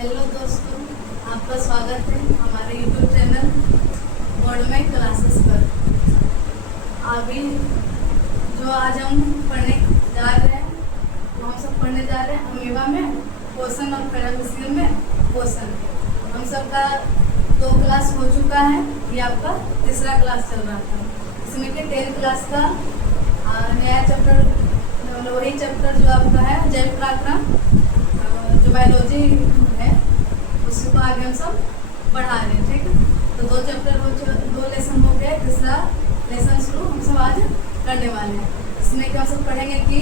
Hello दोस्तों, आपका स्वागत है हमारे YouTube चैनल बोर्डमैक क्लासेस पर। अभी जो आज हम पढ़ने जा रहे हैं वो हम सब पढ़ने जा रहे हैं अमीबा में पोषण और पैरामीशियम में पोषण। हम सब का 2 क्लास हो चुका है, ये आपका तीसरा क्लास चल रहा था। इसमें के 10 क्लास का नया चैप्टर, वही चैप्टर जो आपका है जैव पराक्रम, जो बायोलॉजी है, उसको आगे हम सब बढ़ा रहे हैं। ठीक है, तो 2 चैप्टर हो, 2 लेसन हो गए, तीसरा लेसन शुरू हम सब आज करने वाले हैं। इसमें क्या हम सब पढ़ेंगे कि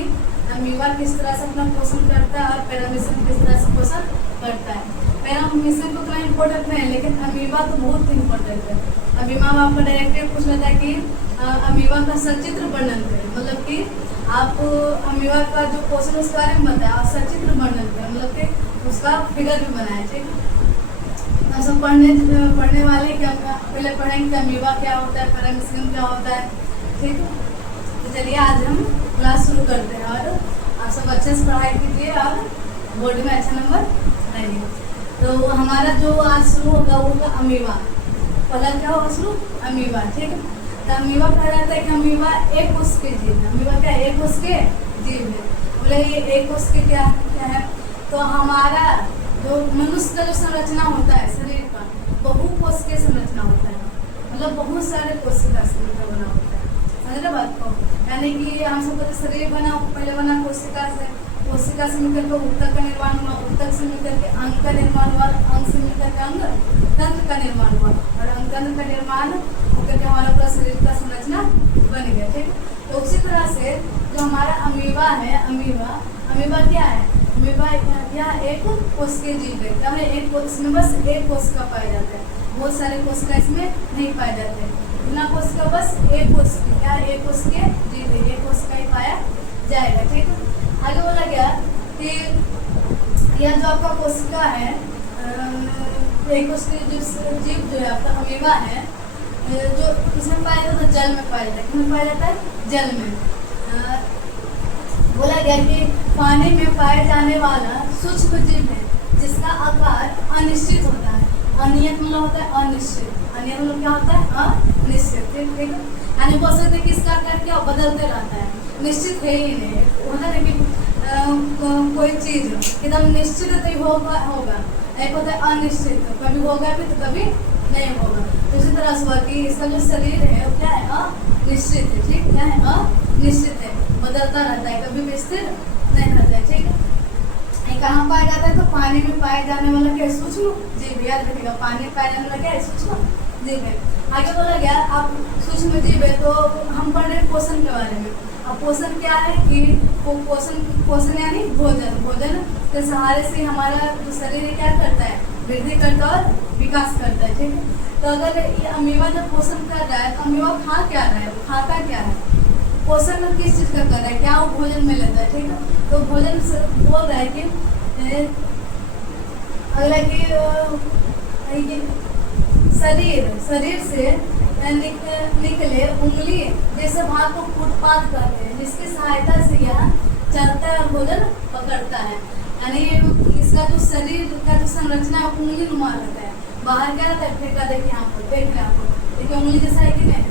अमीबा किस तरह से अपना पोषण करता है और पैरामीशियम किस तरह से पोषण करता है। पैरामीशियम तो उतना इम्पोर्टेंट नहीं है, लेकिन अमीबा तो बहुत इम्पोर्टेंट है। अमीबा में आपका डायरेक्टली पूछ लेता है कि अमीबा का सचित्र वर्णन करें, मतलब कि आप अमीबा का जो पोषण उसके बारे में बताया और सचित्र वर्णन करें, मतलब कि उसका फिगर भी बनाए। ठीक है, हम सब पढ़ने वाले क्या पहले पढ़ेंगे कि अमीबा क्या होता है, पैरामीशियम क्या होता है। ठीक है, तो चलिए आज हम क्लास शुरू करते हैं और आप सब अच्छे से पढ़ाई कीजिए और बोर्ड में अच्छा नंबर लाइए। तो हमारा जो आज शुरू होगा वो होगा अमीबा। पहला क्या होगा शुरू? अमीबा। ठीक है, तो अमीबा कहा जाता है कि अमीबा एक कोश के जीव है। अमीबा क्या एक कोश के जीव है? बोले ये एक कोश के क्या है? तो हमारा जो मनुष्य का जो संरचना होता है शरीर का, बहुकोशिकीय संरचना होता है, मतलब बहुत सारे कोशिका से बना होता है। समझ रहे बात को? यानी कि हम सबका जो शरीर बना पहले बना कोशिका से, कोशिका से मिलकर के ऊतक का निर्माण हुआ, ऊतक से मिलकर के अंग का निर्माण हुआ, अंग से मिलकर के अंग तंत्र का निर्माण हुआ और अंग तंत्र का निर्माण होकर के हमारा पूरा शरीर का संरचना बन गया। ठीक, तो उसी तरह से जो हमारा अमीबा है, अमीबा क्या है? अमीबा यह एक कोशिकीय जीव है। क्या है? एक इसमें बस एक कोशिका पाया जाता है, बहुत सारे कोशिका इसमें नहीं पाए जाते हैं। बिना कोशिका बस एक कोशिका, क्या एक कोशिकीय जीव है, एक कोशिका ही पाया जाएगा। ठीक है, आगे बोला गया कि यह जो आपका कोशिका है, एक कोशिकीय जीव जो है आपका अमीबा है, जो इसमें पाया जाता है जल में पाया जाता है। किसमें पाया जाता है? जल में। बोला गया कि पानी में पाए जाने वाला सूक्ष्म जीव है जिसका आकार अनिश्चित होता है। अनियत मतलब होता है अनिश्चित, अनियत मतलब क्या होता है? अनिश्चित। ठीक है, यानी बोल सकते हैं कि इसका आकार क्या बदलते रहता है, निश्चित है ही नहीं। होता है कि कोई चीज एकदम निश्चित ही होगा, एक होता है अनिश्चित, कभी होगा भी तो कभी नहीं होगा। तो इसी तरह से हुआ कि इसका जो शरीर है वो क्या है? अनिश्चित है। ठीक, क्या है? अनिश्चित है, बदलता रहता है, कभी भी स्थिर नहीं रहता है। ठीक है, ये कहाँ पाया जाता है? तो पानी में पाए जाने वाला क्या? सूक्ष्म जीव। याद रखिएगा, पानी में पाया जाने वाला क्या है? सूक्ष्म जीव है। आगे बोला गया आप सूक्ष्म जीव है, तो हम पढ़ रहे पोषण के बारे में। अब पोषण क्या है कि पोषण यानी भोजन के सहारे से हमारा जो शरीर है क्या करता है? वृद्धि करता है और विकास करता है। ठीक है, तो अगर ये अमीबा जब पोषण कर रहा है तो अमीबा खा क्या रहा है? खाता क्या है? पोषण किस चीज़ का कर रहा है? क्या वो भोजन में लेता है? ठीक है, तो भोजन से बोल रहा है कि अगला कि शरीर से निकले उंगली जैसे भाग को फुटपाथ करते हैं, जिसकी सहायता से यह चलता है और भोजन पकड़ता है। यानी इसका जो शरीर का जो संरचना है उंगली नुमा रहता है। बाहर क्या रहता है? फेंका। देखिए यहाँ पर, देख रहे हैं आपको, देखिए उंगली जैसा है कि नहीं?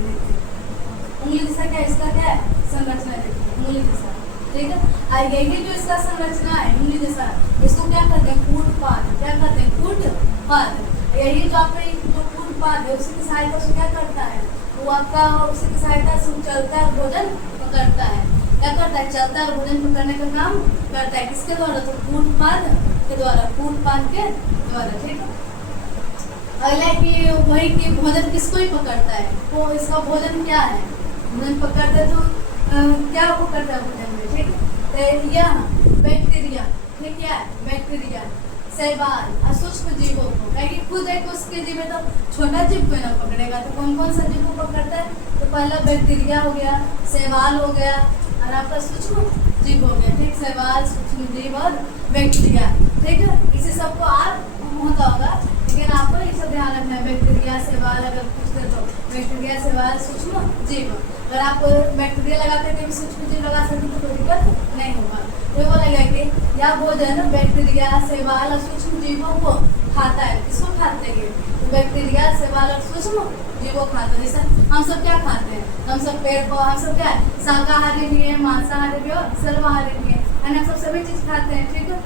उंगली जैसा क्या? इसका क्या है? संरचना देखिए, उंगली जैसा। ठीक है, और यही जो इसका संरचना है उंगली जैसा, इसको क्या कहते हैं? फुटपाथ। क्या कहते हैं? फुटपाथ। यही जो आपका जो फुटपाथ है उसी की सहायता से क्या करता है? वो आपका उसी की सहायता से चलता है, भोजन पकड़ता है। क्या करता है? चलता है और भोजन पकड़ने का काम करता है। किसके द्वारा? तो फुटपाथ के द्वारा, फुटपाथ के द्वारा। ठीक है, अगला कि वही कि भोजन किसको ही पकड़ता है? तो इसका भोजन क्या है? भोजन पकड़ते तो क्या पकड़ता है भोजन में? ठीक है, तो यह बैक्टीरिया, ठीक है, बैक्टीरिया, शैवाल और सूक्ष्म जीवों को, कहेंगे खुद एक उसके जीव है तो छोटा जीव को ना पकड़ेगा, तो कौन कौन सा जीव को पकड़ता है? तो पहला बैक्टीरिया हो गया, शैवाल हो गया और आपका सूक्ष्म जीव हो गया। ठीक, शैवाल, सूक्ष्म जीव और बैक्टीरिया। ठीक है, इसी सबको आप होता होगा, लेकिन आपको ये सब ध्यान रखना है। बैक्टीरिया, शैवाल अगर पूछते तो बैक्टीरिया, शैवाल, सूक्ष्म जीव। अगर आप बैक्टीरिया लगाते हैं तो सूक्ष्म जीव लगा सकते तो कोई दिक्कत नहीं होगा। तो बोला गया कि यह भोजन बैक्टीरिया, शैवाल और सूक्ष्म जीवों को खाता है। किसको खाते हैं? बैक्टीरिया, शैवाल और सूक्ष्म जीवों को खाता है। जैसे हम सब क्या खाते हैं? हम सब पेड़ पौधे, हम सब क्या है, शाकाहारी भी है, मांसाहारी भी है और सर्वाहारी भी है ना। सब सभी चीज खाते हैं, ठीक है।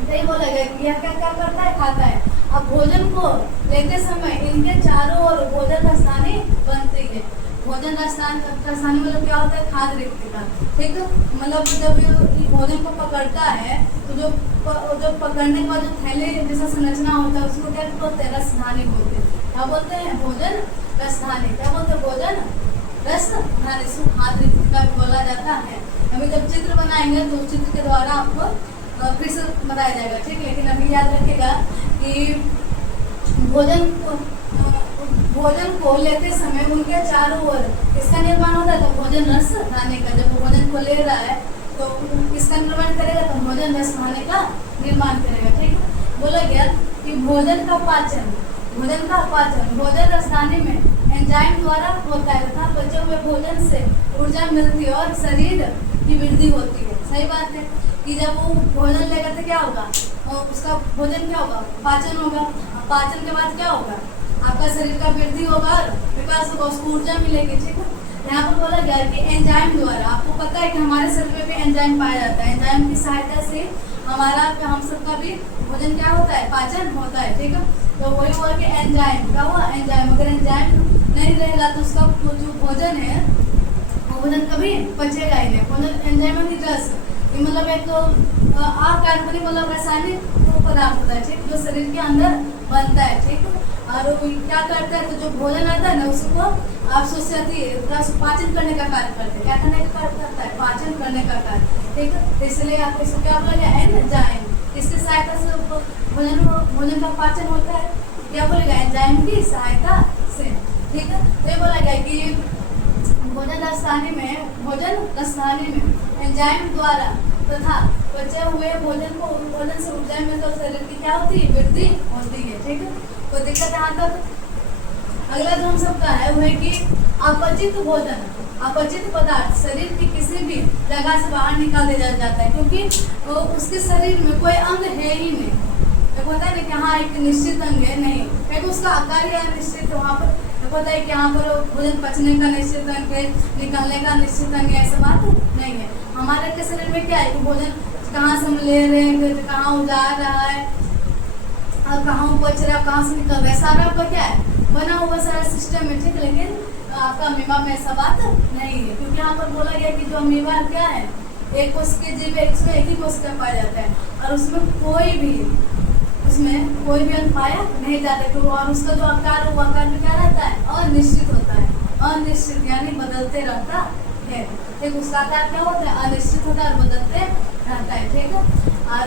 तो ये बोला गया कि यह क्या क्या करता है? खाता है। अब भोजन को लेते समय इनके चारों ओर भोजन राजधानी बनती है। भोजन राजधानी मतलब क्या होता है? खाद्य रिक्तिका, ठीक है। मतलब जब ये भोजन को पकड़ता है तो जो पकड़ने के बाद जो थैले जैसा संरचना होता है उसको क्या बोलते हैं? रसधानी बोलते हैं। क्या बोलते हैं? भोजन रसधानी। क्या बोलते हैं? भोजन रसधानी। इसको खाद्य रिक्तिका भी बोला जाता है। अभी जब चित्र बनाएंगे तो उस चित्र के द्वारा आपको फिर से बताया जाएगा, ठीक। लेकिन अभी याद रखिएगा कि भोजन को लेते समय उनके चारों ओर इसका निर्माण होता है। तो भोजन रस खाने का, जब भोजन को ले रहा है तो किसका निर्माण करेगा? तो भोजन रस खाने का निर्माण करेगा, ठीक है। बोला गया कि भोजन का पाचन भोजन राजधानी में एंजाइम द्वारा होता है तथा बचे हुए भोजन से ऊर्जा मिलती है और शरीर की वृद्धि होती है। सही बात है कि जब वो भोजन लेगा तो क्या होगा? उसका भोजन क्या होगा? पाचन होगा। पाचन के बाद क्या होगा? आपका शरीर का वृद्धि होगा और विकास होगा, उसको ऊर्जा मिलेगी, ठीक है। यहाँ पर बोला गया कि एंजाइम द्वारा, आपको पता है कि हमारे शरीर में भी एंजाइम पाया जाता है। एंजाइम की सहायता से हम सबका भी भोजन क्या होता है? पाचन होता है, ठीक है। तो वही हुआ कि एंजाइम क्या हुआ? एंजाइम, अगर एंजाइम नहीं रहेगा तो उसका जो भोजन है वो भोजन कभी पचेगा ही नहीं। भोजन एंजाइम की रस, ये मतलब एक अकार्बनिक मतलब रासायनिक पदार्थ होता है, ठीक, जो शरीर के अंदर बनता है, ठीक है। और क्या करता है? तो जो भोजन आता है ना उसको पाचन करने का कार्य करते हैं। क्या करने का कार्य करता है? पाचन करने का कार्य, ठीक है। इसलिए आप इसको क्या बोलेंगे? एंजाइम। इसकी सहायता से भोजन का पाचन होता है। क्या बोलेगा? एंजाइम की सहायता से, ठीक है। तो ये बोला गया कि भोजन रसधानी में एंजाइम द्वारा तथा बचे हुए भोजन से ऊर्जा में तो शरीर की क्या होती है? वृद्धि होती है, ठीक है। कोई दिक्कत यहाँ तक? अगला जो हम सबका है वो है कि अपचित भोजन, अपचित पदार्थ शरीर की किसी भी जगह से बाहर निकाल दिया जाता है, क्योंकि उसके शरीर में कोई अंग है ही नहीं। पता है कि हाँ एक निश्चित अंग है, नहीं, क्योंकि उसका आकार या निश्चित, वहाँ पर पता है कि यहाँ पर भोजन पचने का निश्चित अंग है, निकलने का निश्चित अंग है, ऐसा बात नहीं है। हमारे के शरीर में क्या है कि भोजन कहाँ से हम ले रहे हैं, कहाँ जा रहा है और कहाँ पच रहा है, कहाँ से निकल रहा है, सारा आपका क्या है? बना हुआ सारा सिस्टम है, ठीक। लेकिन आपका अमीबा में ऐसा बात नहीं है, क्योंकि यहाँ पर बोला गया कि जो अमीबा क्या है? एक कोश के जीव है, इसमें एक ही कोशिका पाया जाता है और उसमें कोई भी अंग पाया नहीं जाता है। और उसका जो आकार है वो आकार में क्या रहता है? अनिश्चित होता है। अनिश्चित यानी बदलते रहता है, ठीक। उसका आकार क्या होता है? अनिश्चित होता है और बदलते रहता है, ठीक है। और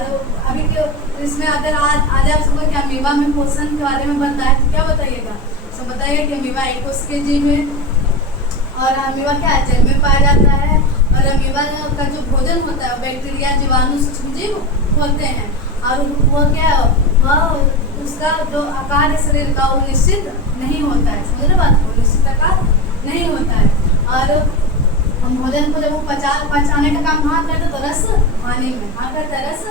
अभी के इसमें अगर आज आप सबको क्या अमीबा में पोषण के बारे में बताया है तो क्या बताइएगा? तो बताइएगा कि अमीबा एक कोश के जीव है और अमीबा क्या है? जल में पाया जाता है। और अमीबा का जो भोजन होता है बैक्टीरिया, जीवाणु, सूक्ष्मजीव होते हैं। और वो क्या है? वह उसका जो आकार है शरीर का वो निश्चित नहीं होता है। समझ रहे बात को? निश्चित आकार नहीं होता है। और हम भोजन को जब वो पचाने का काम कहाँ करते? तो रस धानी में। कहाँ करता है? रस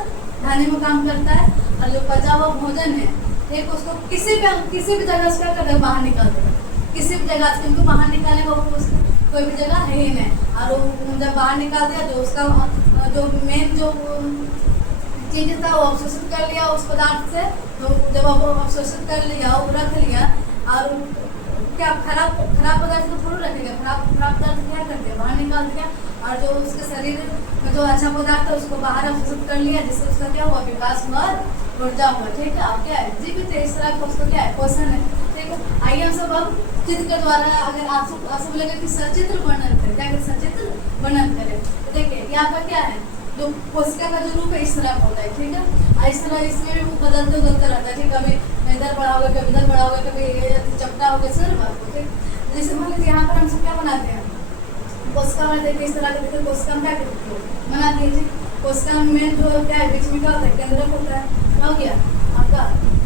धानी में काम करता है। और जो पचा हुआ भोजन है, ठीक, उसको किसी भी जगह से क्या करता है? बाहर निकाल देगा, किसी भी जगह से, क्योंकि बाहर निकालने का कोई भी जगह है ही नहीं। और जब बाहर निकाल दिया तो उसका जो मेन जो चीज था वो अवशोषित कर लिया उस पदार्थ से। तो जब अवशोषित कर लिया, वो रख लिया, और क्या खराब पदार्थ को थोड़ा रखेगा? खराब पदार्थ क्या कर दिया? बाहर निकाल दिया। और जो उसके शरीर में जो अच्छा पदार्थ है उसको बाहर अवशोषित कर लिया, जिससे उसका क्या हुआ? विकास हुआ, ऊर्जा हुआ, ठीक है। आप क्या है? जीवित है, इस तरह का उसको क्या है? पोषण है, ठीक है। आइए हम सब अब चित्र के द्वारा, अगर आप सब लगे कि सचित्र वर्णन करें, क्या करें? सचित्र वर्णन करें। तो देखिए यहाँ पर क्या है? जो कोशिका का जो रूप है इस तरह का होता है, ठीक है। और इस तरह इसमें भी वो बदलते रहता है, ठीक। कभी इधर बड़ा होगा, कभी इधर बड़ा होगा, कभी चपटा होगा, सर बात को, ठीक। जैसे मान लीजिए यहाँ पर हम सब क्या बनाते हैं? कोशिका में देखिए इस तरह के, देखिए कोशिका में क्या करते हैं? बनाती है, ठीक। कोशिका में जो क्या है? बीच में क्या होता है? केंद्रक होता है। क्या हो गया? आपका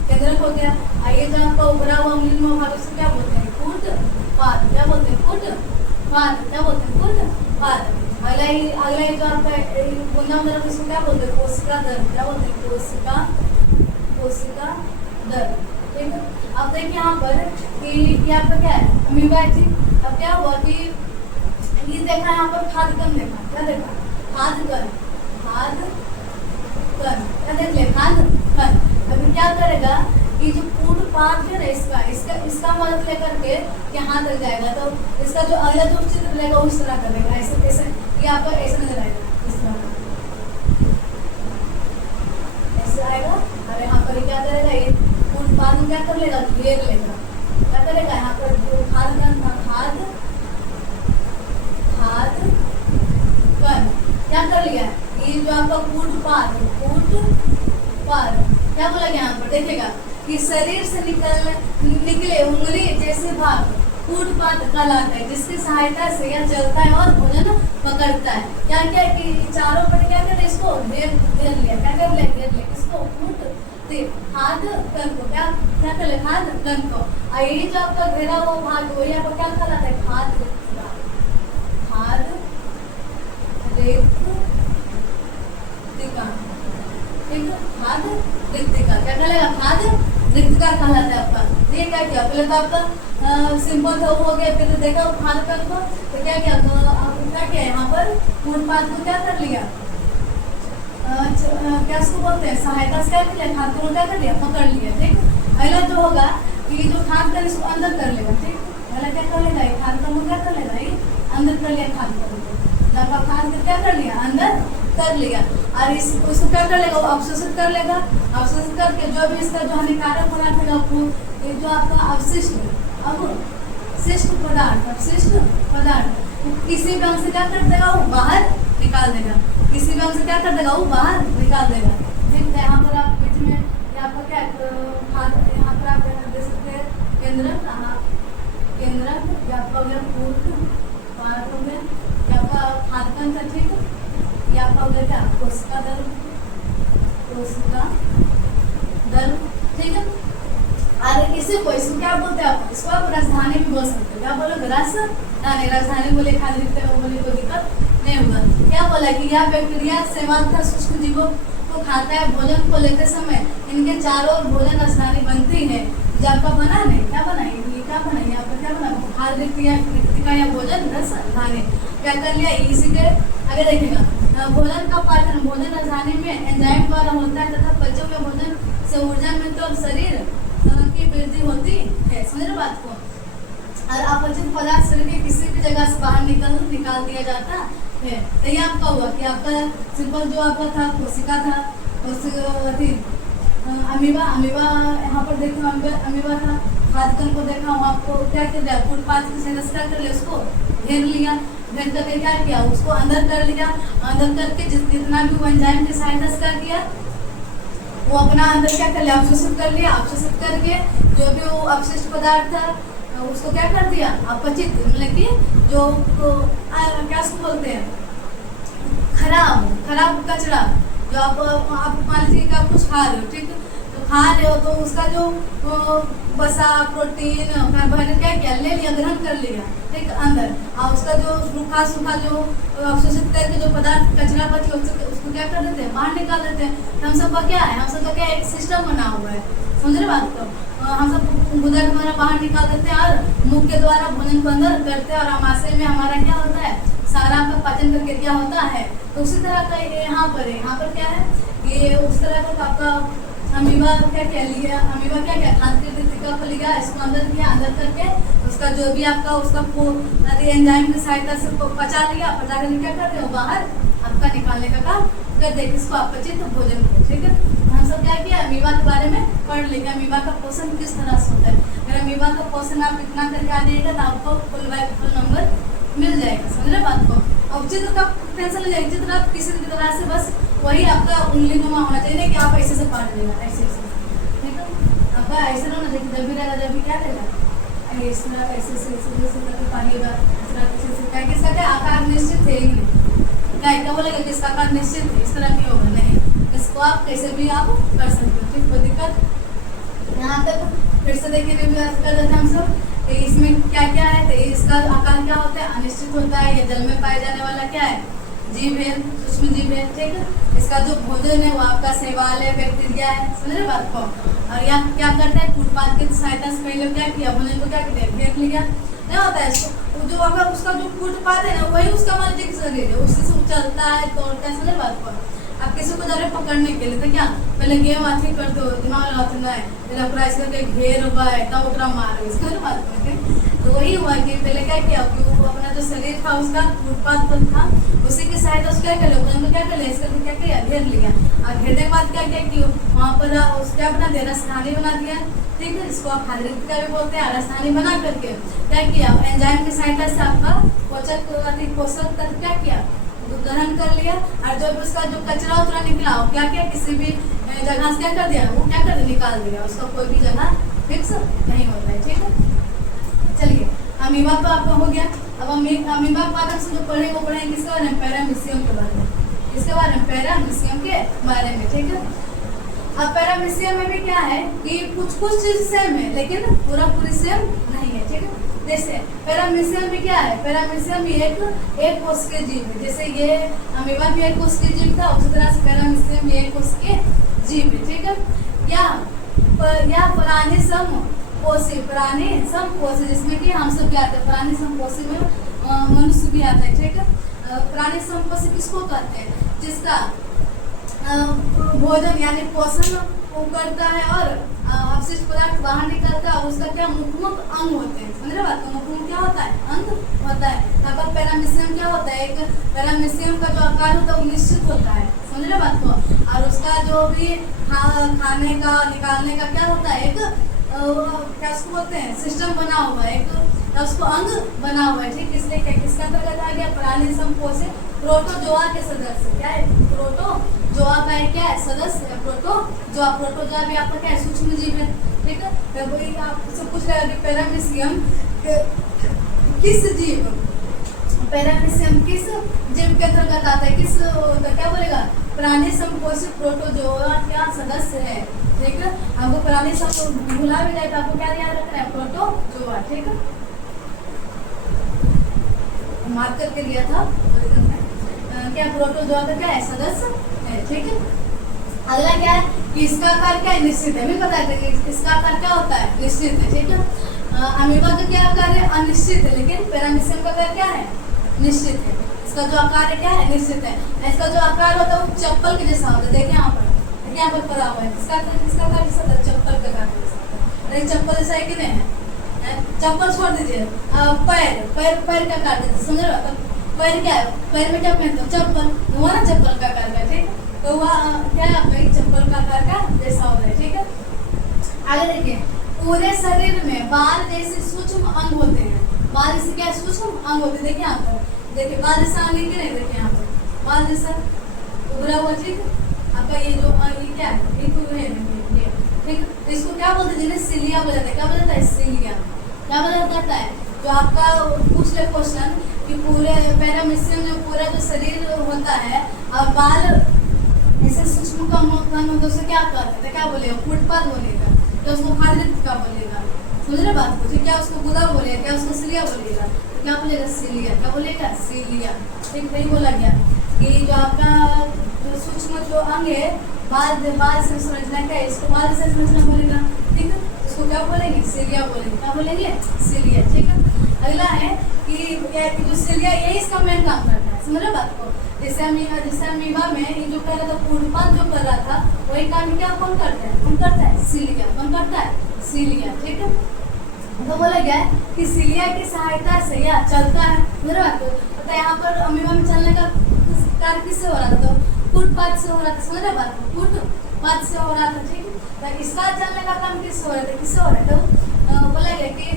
केंद्रक हो गया। आइए जो आपका उभरा हुआ उंगली भाग उसको क्या बोलते हैं? कूटपाद। क्या बोलते हैं? कूटपाद। क्या बोलते हैं? कूटपाद। अगला ही जो आपका बुंदा तरफ इसको क्या बोलते हैं? कोशिका दर। क्या बोलते हैं? कोशिका कोशिका दल। ठीक है, अब देखिए यहाँ पर कि ये आपका क्या है, अमीबा है। ठीक, अब क्या हुआ कि ये देखा यहाँ पर खाद्य कण देखा, क्या देखा, खाद्य कण, खाद्य कण, क्या देख लिया, खाद्य कण। अभी क्या करेगा कि जो पूर्ण पाद है ना इसका इसका इसका मदद लेकर के यहाँ तक जाएगा, तो इसका जो अगला जो चित्र रहेगा उस तरह करेगा, ऐसे कैसे, ये आपको ऐसे नजर आएगा, इस तरह ऐसे आएगा। और यहाँ पर क्या करेगा, ये पूर्ण पाद में क्या कर लेगा, घेर लेगा, क्या करेगा, यहाँ पर जो खाद्य कण था, खाद्य कण क्या कर लिया, ये जो आपका पूर्ण पाद क्या बोला गया यहाँ पर, देखिएगा कि शरीर से निकले उंगली जैसे भाग कूटपाद कहलाता है, जिसकी सहायता से यह चलता है और भोजन पकड़ता है। क्या क्या कि चारों पर क्या करे, इसको घेर लिया, क्या कर लिया, घेर लिया, इसको कूट खाद्य कण को, क्या क्या कर लिया, खाद्य कण को। और ये जो आपका घेरा हुआ भाग वही आपको क्या कहलाता है, खाद्य रिक्तिका। ठीक है, खाद्य रिक्तिका क्या कहलाएगा, खाद्य रिक्तिका कहलाता है आपका। ये क्या किया, पहले तो आपका सिंपल था वो हो गया, फिर देखा खाद्य कण को, तो क्या किया, तो क्या किया यहाँ पर पूर्ण पाद को क्या कर लिया, क्या इसको बोलते हैं, सहायता से क्या कर लिया, खाद्य कण क्या कर लिया, पकड़ लिया। ठीक, अगला जो होगा कि जो खाद्य कण इसको अंदर कर लेगा। ठीक, पहले क्या कर लेगा, ये खाद्य कण को क्या कर लेगा, ये अंदर कर लिया, खाद्य कण को लंबा खाद्य क्या कर लिया, अंदर कर लिया। और इसको क्या कर लेगा, वो अवशोषित कर लेगा, अवशोषित करके जो भी इसका जो हानिकारक पदार्थ है, जो आपका अवशिष्ट पदार्थ किसी भी अंग से क्या कर देगा, वो बाहर निकाल देगा, किसी भी अंग से क्या कर देगा, वो बाहर निकाल देगा। ठीक है, यहाँ पर आप बीच में यहाँ पर क्या यहाँ पर आप देख सकते हैं केंद्रक या पार्ट हो गया, या आपका खाद्य कण था। ठीक है, ये आपका हो गया क्या, कोशिका दल। ठीक है, और इसको क्या बोलते हैं आप, इसको आप राजधानी भी बोल सकते हो, क्या बोलोगे, राजधानी, राजधानी बोले, खाद्य रिक्तिका बोले, कोई दिक्कत नहीं होगा। क्या बोला कि यह बैक्टीरिया शैवाल सूक्ष्म जीवों को खाता है, भोजन को लेते समय इनके चारों ओर भोजन राजधानी बनती है। जो आपका बना नहीं, क्या बना, ये क्या बना, ये आपका क्या बना, खाद्य रिक्तिका या भोजन राजधानी। क्या कर लिया, इसी के आगे देखेगा, भोजन का पाचन भोजन राजधानी में एंजाइम द्वारा होता है तथा पचे हुए भोजन से ऊर्जा मिलती और शरीर की वृद्धि होती है। समझ रहे बात को। और अपचित पदार्थ शरीर के किसी भी जगह से बाहर निकाल दिया जाता है। तो ये आपका हुआ कि आपका सिंपल जो आपका था कोशिका था, अमीबा यहाँ पर देखो, अमीबा था, खाद्य कण को देखा, आपको क्या कर लिया, फुटपाथ की सहायता क्या कर लिया, उसको घेर लिया, घेर करके क्या किया, उसको अंदर कर लिया, अंदर करके जितना भी वो एंजाइम की सहायता से क्या किया, वो अपना अंदर क्या कर लिया, अवशोषित कर लिया, अवशोषित करके जो भी वो अपशिष्ट पदार्थ था उसको क्या कर दिया, अपचित, मतलब कि जो क्या उसको बोलते हैं, खराब कचरा, जो आप मान लीजिए कि आप कुछ खा रहे हो, ठीक है, तो खा रहे हो तो उसका जो वसा, प्रोटीन, कार्बोहाइड्रेट क्या किया, ले लिया, ग्रहण कर लिया, ठीक, अंदर, और उसका जो सूखा जो अवशोषित करके जो पदार्थ कचरा बच गया उसको क्या कर देते हैं, बाहर निकाल देते हैं। हम सबका क्या है, हम सबका क्या एक सिस्टम बना हुआ है, समझ रहे बात को। हम सब गुदा के द्वारा बाहर निकाल देते हैं और मुख के द्वारा भोजन को अंदर करते हैं, और आमाशय में हमारा क्या होता है, सारा का पाचन प्रक्रिया होता है। तो उसी तरह का यहाँ पर है, यहाँ पर क्या है, ये उस तरह का आपका अमीबा क्या लिया, अमीबा क्या खाद्य रिक्तिका को लिया, इसको अंदर किया, अंदर करके उसका जो भी आपका उसका एंजाइम की सहायता से पचा लिया, पचा करके क्या करते हो, बाहर आपका निकालने का काम कर दे, किसको, अपचित भोजन को। ठीक है, हम सब क्या किया, अमीबा के बारे में पढ़ लिया, अमीबा का पोषण किस तरह से होता है। अगर अमीबा का पोषण आप इतना करके आ जाइएगा तो आपको फुल नंबर मिल जाएगा, समझ रहे बात को। अब चित्र का टेंशन ले जाएगी, चित्र आप किसी भी तरह से बस वही आपका उंगली नुमा होना चाहिए, कि आप ऐसे से पाट लेगा, ऐसे, ठीक है, आपका ऐसे ना देखिए, जब भी रहेगा, जब भी क्या रहेगा, ऐसे करके पालिएगा, किसका क्या आकार निश्चित है ही नहीं, क्या बोलेगा किसका आकार निश्चित है, इस तरह की होगा नहीं, इसको आप कैसे भी आप कर सकते हो, ठीक, कोई दिक्कत। यहाँ तक फिर से देखिए रिव्यू कर देते हम सब, इसमें क्या क्या है, तो इसका आकार क्या होता है, अनिश्चित होता है, ये जल में पाए जाने वाला क्या है, जीव है, सूक्ष्म जीव है, ठीक है। इसका जो भोजन है वो आपका शैवाल है, बैक्टीरिया है, समझ रहे बात को। और यह क्या करता है, कूटपाद की सहायता से पहले क्या किया, भोजन को क्या किया, घेर लिया। नहीं होता है इसको जो अगर उसका जो कूटपाद है ना वही उसका मालिक शरीर है, उससे सब चलता है तोड़ता है, समझ बात को। आप किसी को जा रहे पकड़ने के लिए तो क्या पहले गेम आती कर दो, दिमाग लगाते ना है, तेरा प्राइस करके घेर हुआ है तब उतरा मार इसका बात करके। तो वही हुआ कि पहले क्या किया कि वो अपना जो शरीर था उसका उत्पाद था, उसी की सहायता से क्या कर लिया, उन्होंने क्या कर लिया, इसका क्या किया, घेर लिया। और घेरने के बाद क्या क्या किया, वहाँ पर उसका बना दिया, रसधानी बना दिया, ठीक है। इसको आप हाइड्रेट का भी बोलते हैं। रसधानी बना करके क्या किया, एंजाइम की सहायता से आपका पोषक तत्व क्या किया, ग्रहण कर लिया। और जो उसका जो कचरा उतरा निकला वो क्या किया, किसी भी जगह से क्या कर दिया, वो क्या कर दिया, निकाल दिया। उसका कोई भी जगह फिक्स नहीं होता है, ठीक है। चलिए अमीबा तो आपका हो गया। अब अमीबा पादप से जो पढ़ेंगे वो पढ़ेंगे किसके बारे में, पैरामीशियम के बारे में, इसके बारे में, पैरामीशियम के बारे में, ठीक है। अब पैरामीशियम में भी क्या है कि कुछ कुछ चीज सेम है लेकिन पूरी सेम नहीं है, ठीक है। जैसे पैरामीशियम में क्या है, पैरामीशियम भी एक कोश के जीव है। जैसे ये अमीबा भी एक कोश के जीव था, उसी तरह से पैरामीशियम भी एक कोश के जीव है, ठीक है। या प्राणी समपोषी, जिसमें कि हम सब क्या आते हैं, प्राणी समपोषी में मनुष्य भी आता है, ठीक है। प्राणी समपोषी किसको कहते हैं, जिसका भोजन यानी पोषण करता है और अपशिष्ट पदार्थ बाहर निकलता है, उसका क्या मुख्य अंग होते हैं, समझ रहे बात को। मुख्य क्या होता है, अंग होता है। अब पैरामीशियम क्या होता है, एक पैरामीशियम का जो आकार होता है वो निश्चित होता है, समझ रहे बात को। और उसका जो भी खाने का निकालने का क्या होता है, एक क्या उसको बोलते हैं, सिस्टम बना हुआ है, एक उसको अंग बना हुआ है, ठीक। इसलिए क्या किसका अंतर्गत आ गया, प्राणी समपोषी प्रोटोजोआ के सदस्य, क्या है, प्रोटोजोआ का है, क्या है, सदस्य प्रोटोजोआ। प्रोटोजोआ भी आपका क्या है, सूक्ष्म जीव है, ठीक है। तो वही आपसे पूछ रहा है कि पैरामीशियम किस जीव, पैरामीशियम किस जीव के अंतर्गत आता है, किस क्या बोलेगा, प्राणी समपोषी प्रोटोजोआ क्या सदस्य है, ठीक है। आपको प्राणी सब भुला भी जाए तो आपको क्या याद रखना है, प्रोटोजोआ, ठीक है। मार्क करके लिया था क्या, प्रोटोजोआ का क्या है, सदस्य है, ठीक है। अगला क्या है कि इसका आकार क्या है, निश्चित है, हमें पता है कि इसका आकार क्या होता है, निश्चित है, ठीक है। अमीबा का क्या आकार है, अनिश्चित है, लेकिन पैरामीशियम का आकार क्या है, निश्चित है। इसका जो आकार है क्या है, निश्चित है। इसका जो आकार होता है वो चप्पल के जैसा होता है, देखिए यहाँ पर पड़ा हुआ है, इसका आकार जैसा होता है, चप्पल का आकार जैसा। अरे चप्पल जैसा है कि नहीं है, चप्पल छोड़ दीजिए, पैर का आकार जैसा, समझ रहे हो। पैर क्या है, पैर में क्या पहनते हो, चप्पल, वो ना चप्पल का आकार का, ठीक है। तो वह क्या है आपका चप्पल का आकार का जैसा होता है, ठीक है। आगे देखिए, पूरे शरीर में बाल जैसे सूक्ष्म अंग होते हैं, बाल जैसे क्या सूक्ष्म अंग होते हैं, देखिए यहाँ पर, देखिए बाल जैसा अंग नहीं, देखिए यहाँ पर बाल जैसा उभरा हुआ, ठीक है। आपका ये जो ये क्या है, ये ठीक, इसको क्या बोलते हैं, जिन्हें सिलिया बोला जाता है, क्या बोला जाता है, सिलिया, क्या बोला जाता है। तो आपका पूछ ले क्वेश्चन कि पूरे पैरामीशियम में पूरा जो शरीर होता है और बाल ऐसे सूक्ष्म कम हो तो उसे क्या कहते हैं, क्या बोलेगा, फुटपाथ बोलेगा, क्या उसको हार्दिक का बोलेगा, समझ रहे बात को। क्या उसको गुदा बोलेगा, क्या उसको सिलिया बोलेगा, तो क्या बोलेगा, सिलिया, क्या बोलेगा, सिलिया, ठीक। वही बोला गया कि जो आपका जो सूक्ष्म जो अंग है, बाल से समझना क्या है, इसको बाल से समझना बोलेगा, ठीक है। इसको क्या बोलेंगे, सिलिया बोलेंगे, क्या बोलेंगे, सिलिया, ठीक है। अगला है कि जो सिलिया यही इसका मेन काम करता है, समझ रहे बात को। जैसे अमीबा में ये जो कर रहा था, पूर्णपात जो कर रहा था, वही काम क्या कौन करता है, कौन करता है, सिलिया, कौन करता है, सिलिया, ठीक है। तो बोला गया है कि सिलिया की सहायता से यह चलता है, समझ रहे बात को। तो यहाँ पर अमीबा में चलने का कार्य किससे हो रहा था, तो फुटपाथ से हो रहा था, समझ रहे बात को, फुटपाथ से हो रहा था, ठीक है। तो इसका चलने का काम किससे हो रहा था, किससे हो रहा था, तो बोला गया कि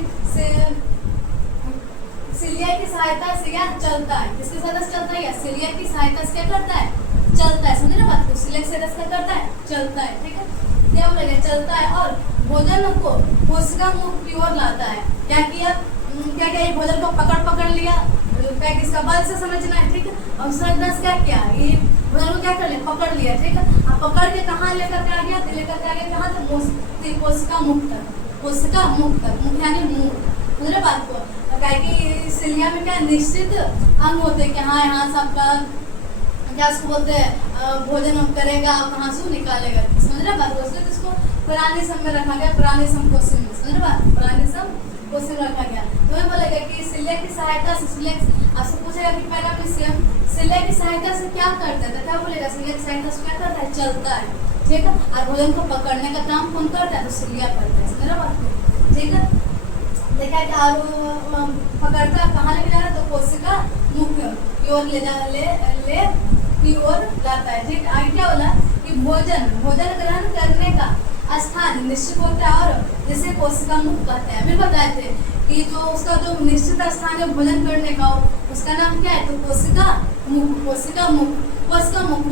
सिलिया की सहायता से यह चलता है, किसकी सहायता से चलता है, या सिलिया की सहायता से क्या करता है, चलता है, समझ रहे बात को। सिलिया की सहायता से क्या करता है, चलता है, ठीक है। क्या बोला गया, चलता है और भोजन को कोशिका मुख की ओर लाता है। क्या किया, क्या ये भोजन को पकड़ लिया, क्या किसका बल से समझना है, ठीक है। और समझना से क्या किया, ये भोजन को क्या कर लिया, पकड़ लिया, ठीक है। अब पकड़ के कहाँ लेकर के आ गया, कहाँ तक, कोशिका मुख तक, कोशिका मुख तक, मुख यानी मुंह, समझ रहे बात को। क्या कि सिलिया में क्या निश्चित अंग होते हैं कि हाँ यहाँ से आपका क्या उसको बोलते हैं, भोजन करेगा और कहाँ से निकालेगा, समझ रहे बात को। इसलिए तो इसको पुराने सम में रखा गया, पुराने सम क्वेश्चन में, समझ रहे बात, पुराने सम क्वेश्चन रखा गया। तो मैं बोलेगा कि सिले की सहायता से, सिले आपसे पूछेगा कि पैरामीशियम सिले की सहायता से क्या करता है, तो क्या बोलेगा, सिले की सहायता से क्या करता है, चलता है, ठीक है। और भोजन को पकड़ने का काम कौन करता है, तो सिलिया करता है, समझ रहे बात को, ठीक है। देखा कि और पकड़ता कहाँ लेके जा रहा है, तो कोशिका मुख्य की ओर ले की ओर जाता है, ठीक। आगे क्या बोला कि भोजन ग्रहण करने का स्थान निश्चित होता है और जिसे कोशिका मुख कहते हैं। अभी बताए थे कि जो उसका जो निश्चित स्थान है भोजन करने का, उसका नाम क्या है, तो कोशिका मुख, कोशिका मुख, कोशिका मुख,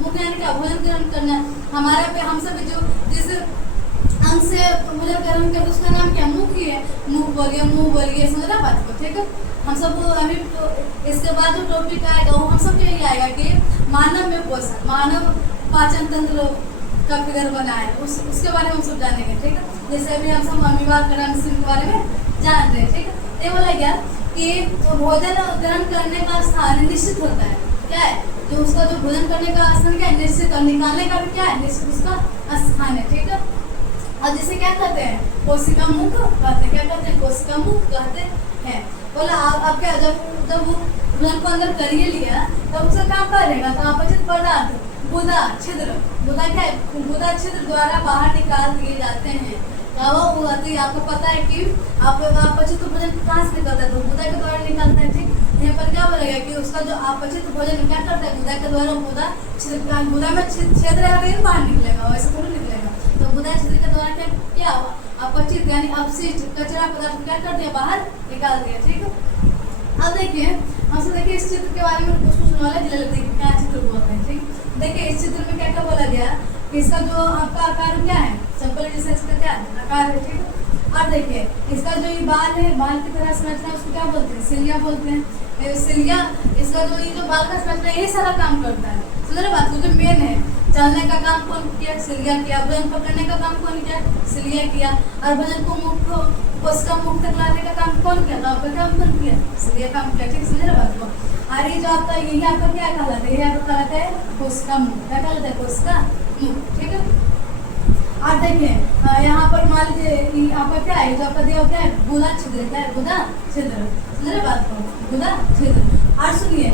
मुख यानी क्या, भोजन ग्रहण करना। हमारे पे हम सब जो जिस अंग से भोजन ग्रहण करते उसका नाम क्या, मुख ही है, मुंह बोलिए, समझ रहा बात को, ठीक है। हम सब अभी तो इसके बाद जो टॉपिक आएगा वो हम सब के यही आएगा कि मानव में पोषण, मानव पाचन तंत्र का फिगर बना है, उसके बारे में हम सब जानेंगे, ठीक है। जैसे अभी हम सब अमीबा पैरामीशियम के बारे में जान रहे हैं, ठीक है। ये बोला गया कि तो भोजन ग्रहण करने का स्थान निश्चित होता है, क्या है, जो उसका जो भोजन करने का स्थान क्या है, निश्चित, और निकालने का भी क्या है, निश्चित उसका स्थान है, ठीक है। और जिसे क्या कहते हैं, कोशिका मुख कहते हैं, क्या कहते हैं, कोशिका मुख कहते हैं। बोला आप क्या, जब भोजन को अंदर कर ही लिया तब उसका काम करेगा, तो अपचित पदार्थ गुदा छिद्र, गुदा क्या है, गुदा छिद्र द्वारा बाहर निकाल दिए जाते हैं। वो आपको पता है कि अपचित भोजन कहाँ से निकलता है, तो गुदा के द्वारा निकलता है, ठीक। यहाँ पर क्या बोलेगा कि उसका जो अपचित भोजन क्या करता है, गुदा के द्वारा, गुदा में छिद्र है, बाहर निकलेगा, वैसे थोड़ी निकलेगा। तो गुदा छिद्र के द्वारा क्या अपचित यानी अपशिष्ट कचरा पदार्थ क्या कर दिया, बाहर निकाल दिया, ठीक है। अब देखिए हमसे, देखिए इस चित्र के बारे में कुछ नॉलेज ले लेते हैं, क्या चित्र बोलते हैं, ठीक। देखिए इस चित्र में क्या क्या बोला गया कि इसका जो आपका आकार क्या है, सिंपल जैसे इसका क्या आकार है, ठीक है। अब देखिए इसका जो ये बाल है, बाल की तरह संरचना उसको क्या बोलते हैं, सिलिया बोलते हैं। सिलिया, इसका जो ये जो बाल का संरचना यही सारा काम करता है, समझ रहे बात को। जो मेन है, चलने का काम कौन किया, सिलिया किया। भोजन पकड़ने का काम कौन किया, सिलिया किया। और भोजन को मुख, कोशिका मुख तक लाने का काम कौन किया, तो आपका काम कौन किया, सिलिया काम किया, ठीक, समझ रहे बात को। और ये जो आपका यही आपका क्या कहलाता है, ये आपका कहलाता है कोशिका मुख, क्या कहलाता है, कोशिका मुख, ठीक है। आप देखिए यहाँ पर मान लीजिए आपका क्या है, जो आपका दिया क्या है, गुदा छिद्र, क्या है, गुदा छिद्र, समझ रहे बात को, गुदा छिद्र। और सुनिए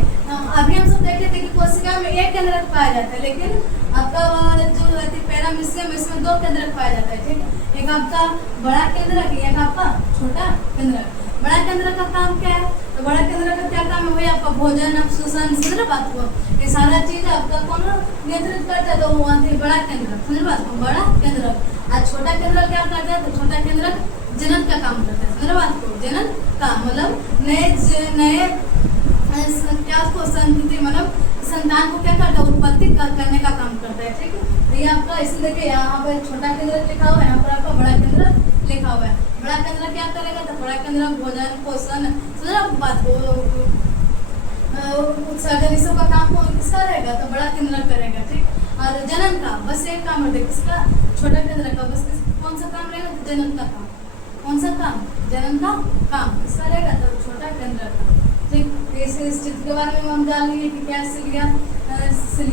अभी हम सब देखे थे कि कोशिका में एक केंद्रक पाया जाता है, लेकिन आपका जो पैरामीशियम इसमें दो केंद्रक पाया जाता है, ठीक है। एक आपका बड़ा केंद्रक, एक आपका छोटा केंद्रक। बड़ा केंद्रक का काम क्या है, तो बड़ा केंद्रक का क्या काम है, वही आपका भोजन अवशोषण, समझ रहे बात को, ये सारा चीज आपका कौन नियंत्रित करता है, तो वो बड़ा केंद्रक, समझ बात को, बड़ा केंद्रक। और छोटा केंद्रक क्या करता है, तो छोटा केंद्रक जनन का काम करता है, समझ रहे बात को, जनन का मतलब नए क्या उसको संतति मतलब संतान को क्या करता है, उत्पत्ति करने का काम करता है, ठीक है। तो ये आपका इसलिए देखिए यहाँ पर छोटा केंद्रक लिखा हुआ है, यहाँ पर आपका बड़ा केंद्रक लिखा हुआ है। बड़ा केंद्रक क्या करेगा, तो बड़ा केंद्रक भोजन पोषण, समझ बात को, उत्सर्जन, इस सब का काम किसका रहेगा, तो बड़ा केंद्रक करेगा, ठीक। और जनन का बस एक काम है, किसका, छोटा केंद्रक का बस कौन सा काम रहेगा, तो जनन का काम, कौन सा काम, जनन का काम किसका रहेगा, तो छोटा केंद्रक का, ठीक। इस चित्र के बारे में हम जान लेंगे कि क्या सिलिया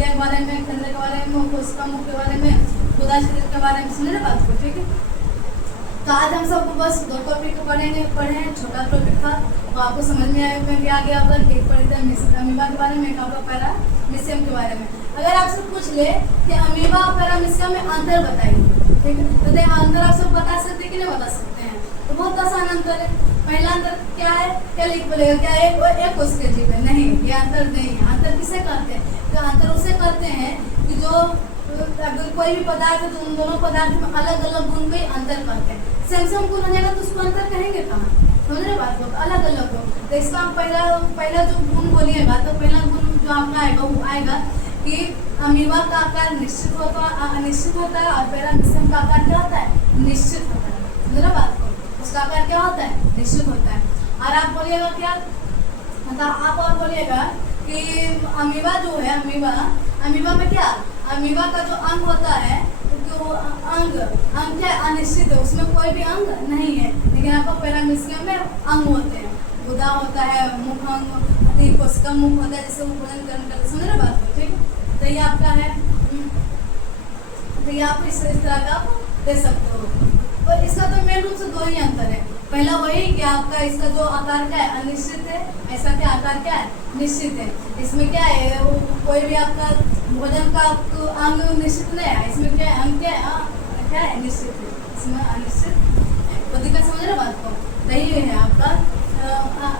के बारे में, केंद्र के बारे में, कोशिका मुख के बारे में, गुदा छिद्र के बारे में, समझ बात को, ठीक है। तो आज हम सबको बस दो टॉपिक पढ़े हैं, छोटा टॉपिक था, तो आपको समझ में आ गया होगा कि एक पढ़े थे अमीबा के बारे में, एक आपका पैरामीशियम के बारे में। अगर आपसे पूछ ले कि अमीबा और पैरामीशियम में अंतर बताइए, ठीक है, तो अंतर आप सब बता सकते कि नहीं बता सकते हैं, तो बहुत आसान अंतर है। पहला अंतर क्या है, क्या लिख बोलेगा, क्या एक कोशिका जीव है, नहीं, ये अंतर नहीं है। अंतर किसे कहते हैं, तो अंतर उसे कहते हैं कि जो अगर कोई भी पदार्थ है तो उन दोनों पदार्थ में अलग अलग गुण को अंतर करते हैं। सेम गुण हो जाएगा तो उसको अंतर कहेंगे कहाँ, समझ रहे बात को, अलग अलग हो। तो इसका पहला जो गुण बोलिएगा, तो पहला गुण जो आपका आएगा वो आएगा कि अमीबा का आकार निश्चित होता है और पैरामीशियम का आकार क्या होता है, निश्चित होता है, समझ रहे बात को, उसका आकार क्या होता है, निश्चित होता है। और आप बोलिएगा क्या, मतलब आप और बोलिएगा कि अमीबा जो है, अमीबा में क्या, अमीबा का जो अंग होता है, तो अंग क्या अनिश्चित है, उसमें कोई भी अंग नहीं है। लेकिन आपको पैरामीशियम में अंग होते हैं, गुदा होता है, मुख अंग, फिर कोशिका मुख होता है जिससे वो भोजन ग्रहण करते, समझ रहे बात को, ठीक है। तो ये आपका है, तो ये आप इस तरह का आप दे सकते हो। और इसका तो मेन रूप से दो ही अंतर है। पहला वही कि आपका इसका जो आकार क्या है, अनिश्चित है, ऐसा क्या आकार क्या है, निश्चित है। इसमें क्या है, वो कोई भी आपका भोजन का अंग निश्चित नहीं है, इसमें क्या है, अंग क्या है, क्या है, निश्चित है, इसमें अनिश्चित है। तो दिक्कत समझ रहे बात को, यही है आपका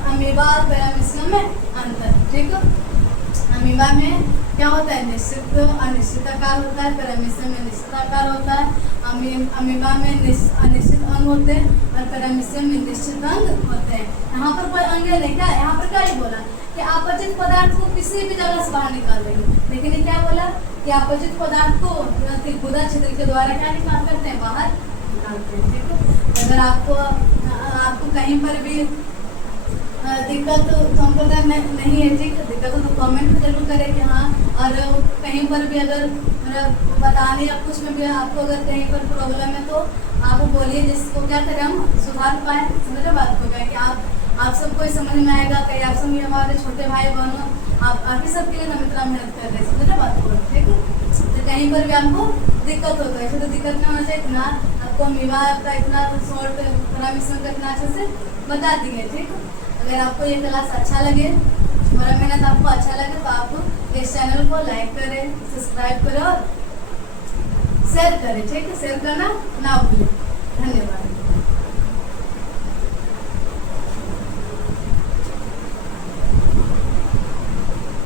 अमीबा और पैरामीशियम में अंतर, ठीक है। अमीबा में क्या होता है, निश्चित अनिश्चित आकार होता है, पैरामीशियम में निश्चित आकार होता है। अमीबा में अनिश्चित अंग होते हैं और पैरामीशियम में निश्चित अंग होते हैं। यहाँ पर कोई अंग नहीं, क्या यहाँ पर क्या ही बोला कि अपचित पदार्थ को किसी भी जगह से बाहर निकाल देंगे, लेकिन ये क्या बोला कि अपचित पदार्थ को गुदा छिद्र के द्वारा क्या निकाल करते हैं, बाहर निकालते हैं, ठीक है। अगर आपको कहीं पर भी दिक्कत संप्रदाय में नहीं है, ठीक है, दिक्कत तो कमेंट जरूर करें कि हाँ। और कहीं पर भी अगर बताने या कुछ में भी आपको अगर कहीं पर प्रॉब्लम है तो आप बोलिए, जिसको क्या करें हम सुधार पाए, समझ बात को, क्या कि आप सबको समझ में आएगा। कहीं आप सब हमारे छोटे भाई बहनों, आप ही सबके लिए मित्रा मेहनत कर रहे हैं, समझ बात को, ठीक है। तो कहीं पर भी आपको दिक्कत होता है, ऐसे तो दिक्कत नहीं होना चाहिए। इतना आपको अमीबा का इतना शॉर्ट पैरामीशियम का इतना अच्छे से बता दिए, ठीक है। अगर आपको ये क्लास अच्छा लगे, हमारा मेहनत आपको अच्छा लगे, तो आप इस चैनल को लाइक करें, सब्सक्राइब करें और शेयर करें, ठीक है। शेयर करना ना भूलें। धन्यवाद।